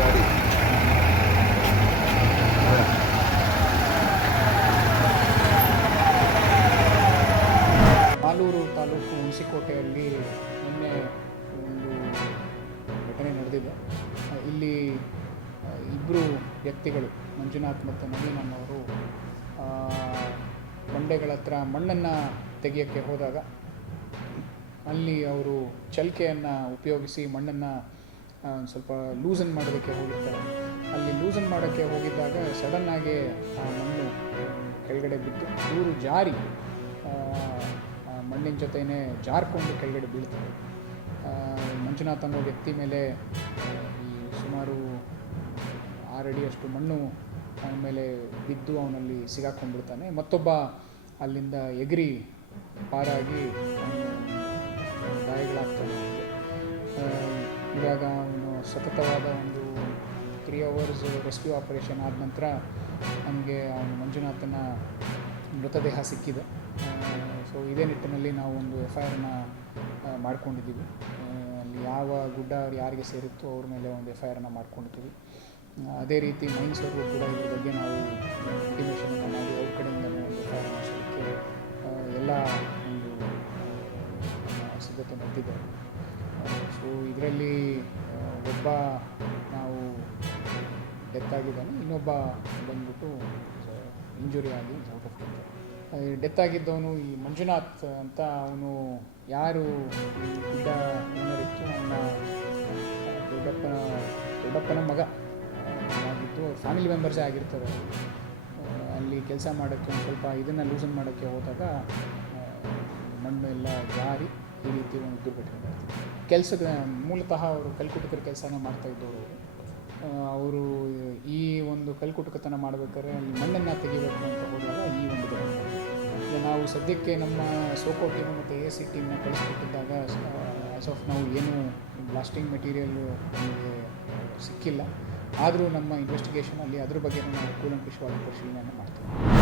ಗಾಡಿ ಮಾಲೂರು ತಾಲೂಕು ಹುಣಸಿಕೋಟೆಯಲ್ಲಿ ನಿನ್ನೆ ಒಂದು ಘಟನೆ ನಡೆದಿದೆ. ಇಲ್ಲಿ ಇಬ್ಬರು ವ್ಯಕ್ತಿಗಳು, ಮಂಜುನಾಥ್ ಮತ್ತು ನವೀನ್ ಅನ್ನೋರು, ಬಂಡೆಗಳ ಹತ್ರ ಮಣ್ಣನ್ನು ತೆಗೆಯೋಕ್ಕೆ ಹೋದಾಗ ಅಲ್ಲಿ ಅವರು ಚಲಿಕೆಯನ್ನು ಉಪಯೋಗಿಸಿ ಮಣ್ಣನ್ನು ಸ್ವಲ್ಪ ಲೂಸನ್ ಮಾಡೋದಕ್ಕೆ ಹೋಗಿರ್ತಾರೆ. ಅಲ್ಲಿ ಲೂಸನ್ ಮಾಡೋಕ್ಕೆ ಹೋಗಿದ್ದಾಗ ಸಡನ್ನಾಗಿ ಆ ಮಣ್ಣು ಕೆಳಗಡೆ ಬಿದ್ದು ಇವರು ಜಾರಿ ಮಣ್ಣಿನ ಜೊತೆನೇ ಜಾರ್ಕೊಂಡು ಕೆಳಗಡೆ ಬೀಳ್ತಾರೆ. ಮಂಜುನಾಥ್ ಅನ್ನೋ ವ್ಯಕ್ತಿ ಮೇಲೆ ಈ ಸುಮಾರು 6 ಅಡಿಯಷ್ಟು ಮಣ್ಣು ಅವನ ಮೇಲೆ ಬಿದ್ದು ಅವನಲ್ಲಿ ಸಿಗಾಕೊಂಡ್ಬಿಡ್ತಾನೆ. ಮತ್ತೊಬ್ಬ ಅಲ್ಲಿಂದ ಎಗರಿ ಪಾರಾಗಿ ಗಾಯಗಳಾಗ್ತಾನೆ. ಇವಾಗ ಅವನು ಸತತವಾದ ಒಂದು 3 hours ರೆಸ್ಕ್ಯೂ ಆಪರೇಷನ್ ಆದ ನಂತರ ನಮಗೆ ಅವನು ಮಂಜುನಾಥನ ಮೃತದೇಹ ಸಿಕ್ಕಿದೆ. ಸೊ ಇದೇ ನಿಟ್ಟಿನಲ್ಲಿ ನಾವು ಒಂದು FIR ಮಾಡ್ಕೊಂಡಿದ್ದೀವಿ. ಅಲ್ಲಿ ಯಾವ ಗುಡ್ಡ ಯಾರಿಗೆ ಸೇರಿತ್ತು ಅವ್ರ ಮೇಲೆ ಒಂದು FIR ಮಾಡ್ಕೊಂಡಿದ್ದೀವಿ. ಅದೇ ರೀತಿ ಮೈನ್ಸವ್ರಿಗೂ ಕೂಡ ಇದ್ರ ಬಗ್ಗೆ ನಾವು ಇಂಟಿಮೇಷನನ್ನು ಮಾಡಿ ಅವ್ರ ಕಡೆಯಿಂದ ಒಂದು FIR ಮಾಡಿಸೋದಕ್ಕೆ ಎಲ್ಲ ಒಂದು ಸಿದ್ಧತೆ ನಡೆದಿದ್ದಾರೆ. ಸೊ ಇದರಲ್ಲಿ ಒಬ್ಬ ನಾವು ಡೆತ್ ಆಗಿದ್ದಾನೆ, ಇನ್ನೊಬ್ಬ ಬಂದ್ಬಿಟ್ಟು ಇಂಜುರಿ ಆಗಿ ಔಟ್ ಆಫ್ ಡೆತ್. ಡೆತ್ ಆಗಿದ್ದವನು ಈ ಮಂಜುನಾಥ್ ಅಂತ, ಅವನು ಯಾರು ಈ ಗುಡ್ಡ ಓನರ್ ಇತ್ತು ಅವನ ದೊಡ್ಡಪ್ಪನ ಮಗ ಆಗಿತ್ತು. ಫ್ಯಾಮಿಲಿ ಮೆಂಬರ್ಸೇ ಆಗಿರ್ತಾರೆ. ಅಲ್ಲಿ ಕೆಲಸ ಮಾಡೋಕ್ಕೆ ಒಂದು ಸ್ವಲ್ಪ ಇದನ್ನು ಲೂಸನ್ ಮಾಡೋಕ್ಕೆ ಹೋದಾಗ ಮಣ್ಣು ಎಲ್ಲ ಜಾರಿ ಈ ರೀತಿ ಒಂದು ದುರ್ಘಟನೆ ಮಾಡ್ತಿದ್ರು. ಕೆಲಸದ ಮೂಲತಃ ಅವರು ಕಲ್ಕುಟುಕರ ಕೆಲಸನೇ ಮಾಡ್ತಾಯಿದ್ದವರು. ಅವರು ಈ ಒಂದು ಕಲ್ಕುಟುಕತನ ಮಾಡಬೇಕಾದ್ರೆ ಅಲ್ಲಿ ಮಣ್ಣನ್ನು ತೆಗಿಬೇಕು ಅಂತ ಹೋದಾಗ ಈ ಒಂದು ಘಟನೆ. ನಾವು ಸದ್ಯಕ್ಕೆ ನಮ್ಮ ಸೋಕೋ ಟೀಮು ಮತ್ತು ASC ಟೀಮ್ನ ಕಳಿಸ್ಕೊಟ್ಟಿದ್ದಾಗ ಆ್ಯಸ್ ಆಫ್ ನಾವು ಏನು ಬ್ಲಾಸ್ಟಿಂಗ್ ಮೆಟೀರಿಯಲ್ಲು ನಮಗೆ ಸಿಕ್ಕಿಲ್ಲ. ಆದರೂ ನಮ್ಮ ಇನ್ವೆಸ್ಟಿಗೇಷನಲ್ಲಿ ಅದ್ರ ಬಗ್ಗೆ ನಾವು ಕೂಲಂಕುಷವಾಗಿ ಪರಿಶೀಲನೆಯನ್ನು ಮಾಡ್ತೀವಿ.